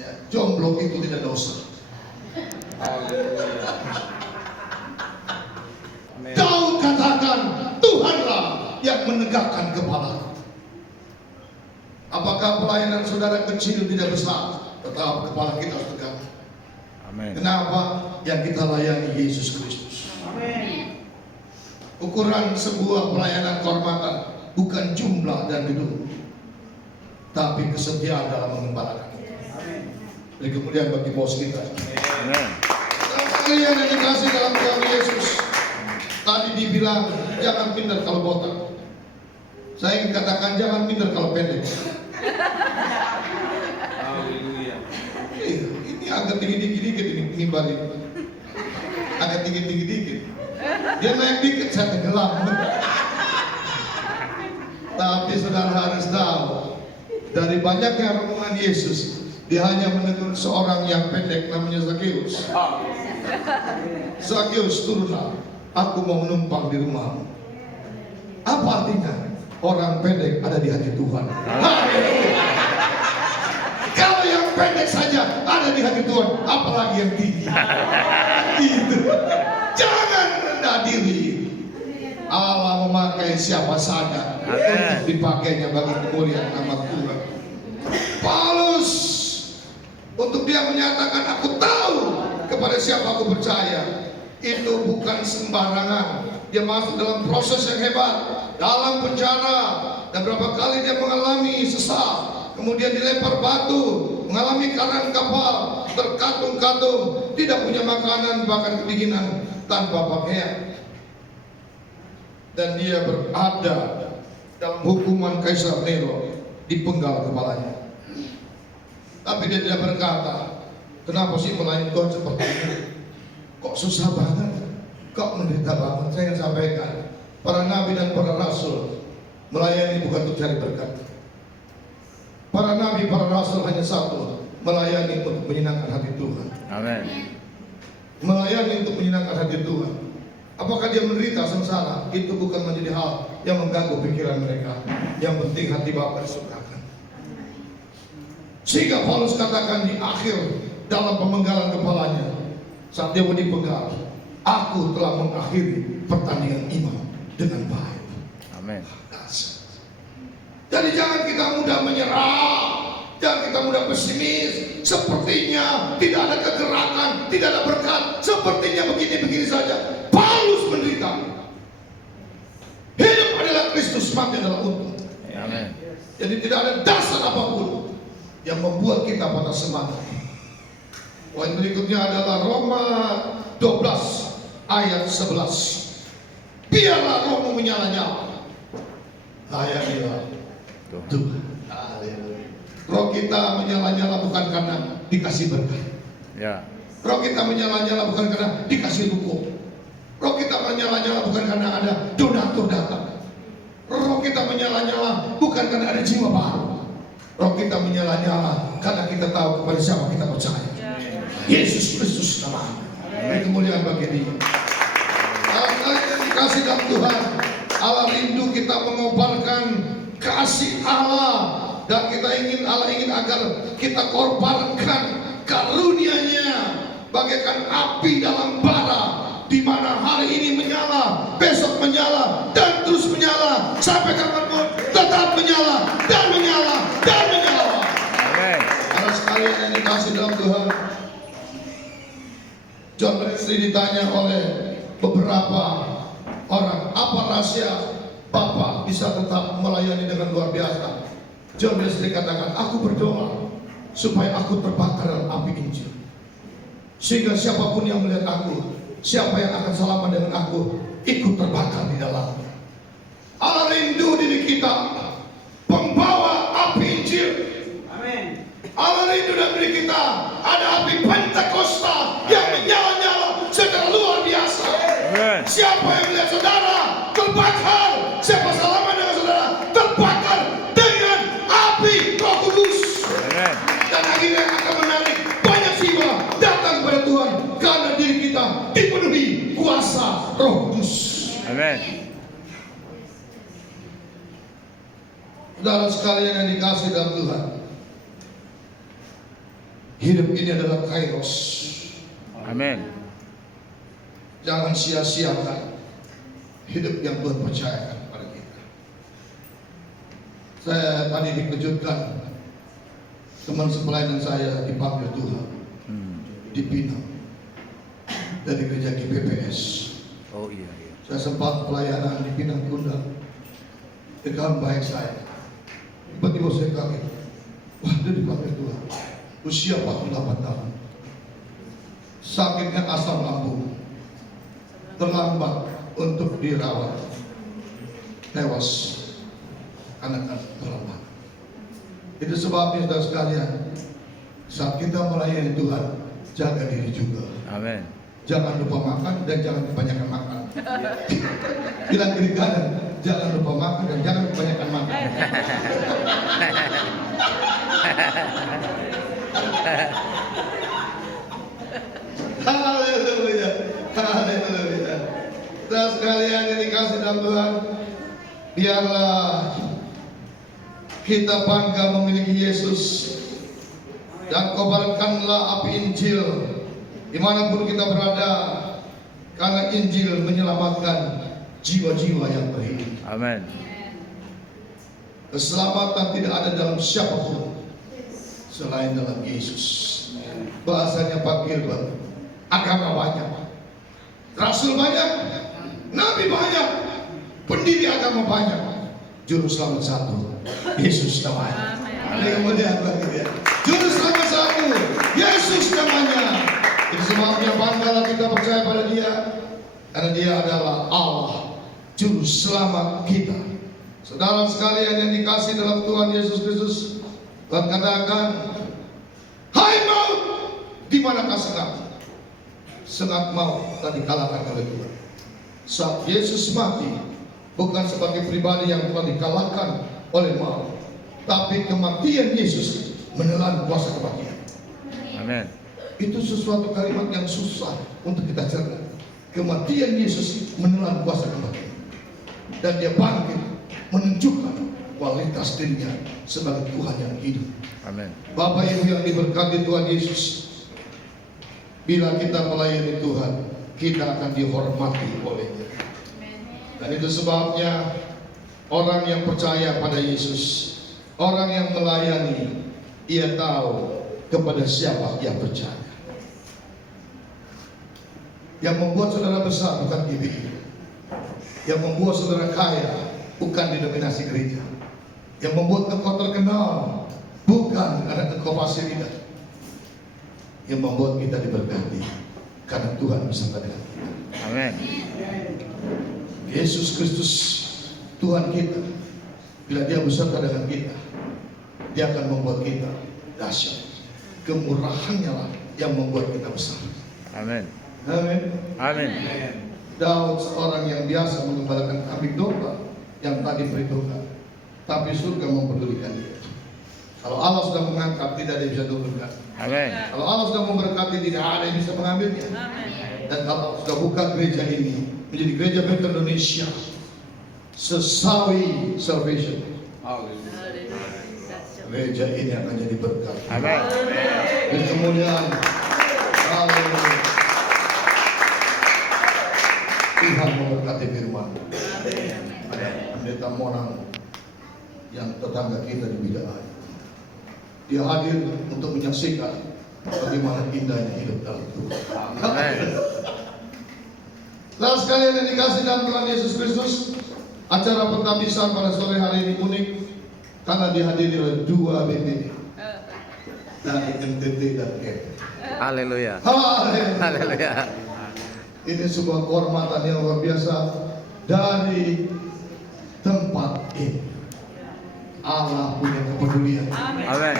Ya, jomblo itu tidak dosa. Daud katakan, Tuhanlah yang menegakkan kepala. Apakah pelayanan saudara kecil tidak besar, tetap kepala kita harus tegak. Amin. Kenapa? Yang kita layani Yesus Kristus. Amin. Ukuran sebuah pelayanan kehormatan bukan jumlah dan gedung, tapi kesetiaan dalam mengembalakan. Jadi kemudian bagi bos kita. Amin. Kalian yang dikasih dalam Tuhan Yesus. Tadi dibilang jangan minder kalau botak. Saya ingin katakan jangan minder kalau pendek. Haleluya. Ini agak tinggi dikit ini balik. Agak tinggi dikit. Dia naik dikit saya tenggelam. Tapi saudara harus tahu, dari banyaknya rombongan Yesus, dia hanya menegur seorang yang pendek namanya Zakeus. Zakeus, turunlah, aku mau menumpang di rumahmu. Apa artinya? Orang pendek ada di hati Tuhan. Kalau yang pendek saja ada di hati Tuhan, apalagi yang tinggi. Itu. Jangan rendah diri. Allah memakai siapa saja untuk dipakainya bagi kemuliaan nama Tuhan. Paulus untuk dia menyatakan aku tahu kepada siapa aku percaya, itu bukan sembarangan. Dia masuk dalam proses yang hebat, dalam penjara, dan berapa kali dia mengalami sesat, kemudian dilempar batu, mengalami karang kapal, terkatung-katung, tidak punya makanan, bahkan kedinginan, tanpa pakaian. Dan dia berada dalam hukuman Kaisar Nero, dipenggal kepalanya. Tapi dia tidak berkata, kenapa sih melayani Tuhan seperti ini? Kok susah banget? Kok menderita banget? Saya ingin sampaikan, para nabi dan para rasul melayani bukan untuk cari berkat. Para nabi, para rasul hanya satu, melayani untuk menyenangkan hati Tuhan. Amin. Melayani untuk menyenangkan hati Tuhan. Apakah dia menderita sengsara? Itu bukan menjadi hal yang mengganggu pikiran mereka. Yang penting hati Bapa disukakan. Sehingga Paulus katakan di akhir dalam pemenggalan kepalanya, saat dia mau dipenggal, aku telah mengakhiri pertandingan iman dengan baik. Amin. Jadi jangan kita mudah menyerah, jangan kita mudah pesimis. Sepertinya tidak ada kegerakan, tidak ada berkat, sepertinya begini-begini saja. Paulus menderita. Hidup adalah Kristus, mati adalah untung. Amin. Jadi tidak ada dasar apapun yang membuat kita patah semangat. Poin berikutnya adalah Roma 12 ayat 11. Biarlah rohmu menyala-nyala. Layanilah Tuhan. Roh kita menyala-nyala bukan karena dikasih berkat. Ya. Roh kita menyala-nyala bukan karena dikasih hukum. Roh kita menyala-nyala bukan karena ada donatur datang. Roh kita menyala-nyala bukan karena ada jiwa baru. Roh kita menyala-nyala karena kita tahu kepada siapa kita percaya. Yesus Kristus namanya. Beri kemuliaan bagi Dia. Kalian yang dikasih dalam Tuhan, Allah rindu kita mengobarkan kasih Allah, dan Allah ingin agar kita korbankan karunia-Nya bagaikan api dalam bara, di mana hari ini menyala, besok menyala, dan terus menyala sampai kapanpun tetap menyala dan menyala dan menyala. Amin. Karena sekalian yang dikasih dalam Tuhan, John Wesley ditanya oleh beberapa orang, apa rahasia Bapak bisa tetap melayani dengan luar biasa? John Wesley katakan, aku berdoa supaya aku terbakar dalam api Injil, sehingga siapapun yang melihat aku, siapa yang akan selamat dengan aku, ikut terbakar di dalamnya. Allah rindu diri kita pembawa api Injil. Amin. Allah rindu dalam diri kita ada api Pentakosta yang menyala-nyala secara luar biasa. Amin. Siapa yang melihat saudara terbakar, siapa selamat dengan saudara terbakar dengan api Roh Kudus. Amin. Dan akhirnya akan menarik banyak jiwa datang kepada Tuhan karena diri kita dipenuhi kuasa Roh Kudus. Amin. Saudara sekalian yang dikasih dalam Tuhan, Hidup ini adalah kairos. Amin. Jangan sia-siakan hidup yang Tuhan percayakan kepada kita. Saya tadi dikejutkan, teman sepelayanan saya dipanggil Tuhan di Pinang dari gereja GPPS. Oh iya. Saya sempat pelayanan di Pinang Tunda, rekan baik saya. Tiba-tiba saya kaget, wah dia dipanggil Tuhan. Usia 48 tahun, sakitnya asam lambung, terlambat untuk dirawat, tewas karena terlambat. Itu sebabnya saudara sekalian, saat kita melayani Tuhan, jaga diri juga. Amin. Jangan lupa makan dan jangan kebanyakan makan. Bilang kiri kanan, jangan lupa makan dan jangan kebanyakan makan. Haleluya, haleluya. Dan sekalian yang dikasih dalam Tuhan, biarlah kita bangga memiliki Yesus dan kobarkanlah api Injil dimanapun kita berada, karena Injil menyelamatkan jiwa-jiwa yang berhidup. Amin. Keselamatan tidak ada dalam siapapun selain dalam Yesus. Bahasanya Pak Gilbert, agama banyak, rasul banyak, nabi banyak, pendiri agama banyak, juru selamat satu, Yesus namanya. Kemudian juru selamat satu, Yesus namanya. Itu sebabnya banggalah kita percaya pada Dia, karena Dia adalah Allah, juru selamat kita. Saudara sekalian yang dikasih dalam Tuhan Yesus Kristus, Tuhan katakan, hai maut, di manakah sengat? Sengat maut telah dikalahkan oleh Tuhan. Saat Yesus mati, bukan sebagai pribadi yang telah dikalahkan oleh maut, tapi kematian Yesus menelan kuasa kematian. Amin. Itu sesuatu kalimat yang susah untuk kita cerna. Kematian Yesus menelan kuasa kematian, dan Dia bangkit menunjukkan kualitas dirinya sebagai Tuhan yang hidup. Amin. Bapak Ibu yang diberkati Tuhan Yesus, bila kita melayani Tuhan, kita akan dihormati oleh-Nya. Dan itu sebabnya orang yang percaya pada Yesus, orang yang melayani, ia tahu kepada siapa ia percaya. Yang membuat saudara besar bukan GBI, yang membuat saudara kaya bukan denominasi gereja, yang membuat engkau terkenal bukan karena engkau fasilitas. Yang membuat kita diberkati karena Tuhan bersama dengan kita. Amin. Yesus Kristus Tuhan kita, bila Dia beserta dengan kita, Dia akan membuat kita dahsyat. Kemurahannya lah yang membuat kita besar. Amin. Amin. Amin. Daud seorang yang biasa mengembalakan kambing domba yang tadi perhitungkan, tapi surga memperdulikan dia. Kalau Allah sudah mengangkat, tidak ada yang bisa turunkan. Amin. Kalau Allah sudah memberkati, tidak ada yang bisa mengambilnya. Dan kalau sudah buka gereja ini menjadi gereja Bethel Indonesia, Sesawi Salvation, gereja ini akan jadi berkat. Amin. Dan kemudian, haleluya, Tuhan memberkati firman. Pendeta Monang yang tetangga kita di Bidaan, dia hadir untuk menyaksikan bagaimana indahnya hidup dalam Tuhan. Amin. Lalu sekalian yang dikasih dalam Tuhan Yesus Kristus, acara pentabisan pada sore hari ini unik karena dihadiri oleh 2 BPD dari NTT dan K. Haleluya. Haleluya. Haleluya. Ini sebuah kehormatan yang luar biasa dari tempat ini. Allah punya kepedulian. Amin.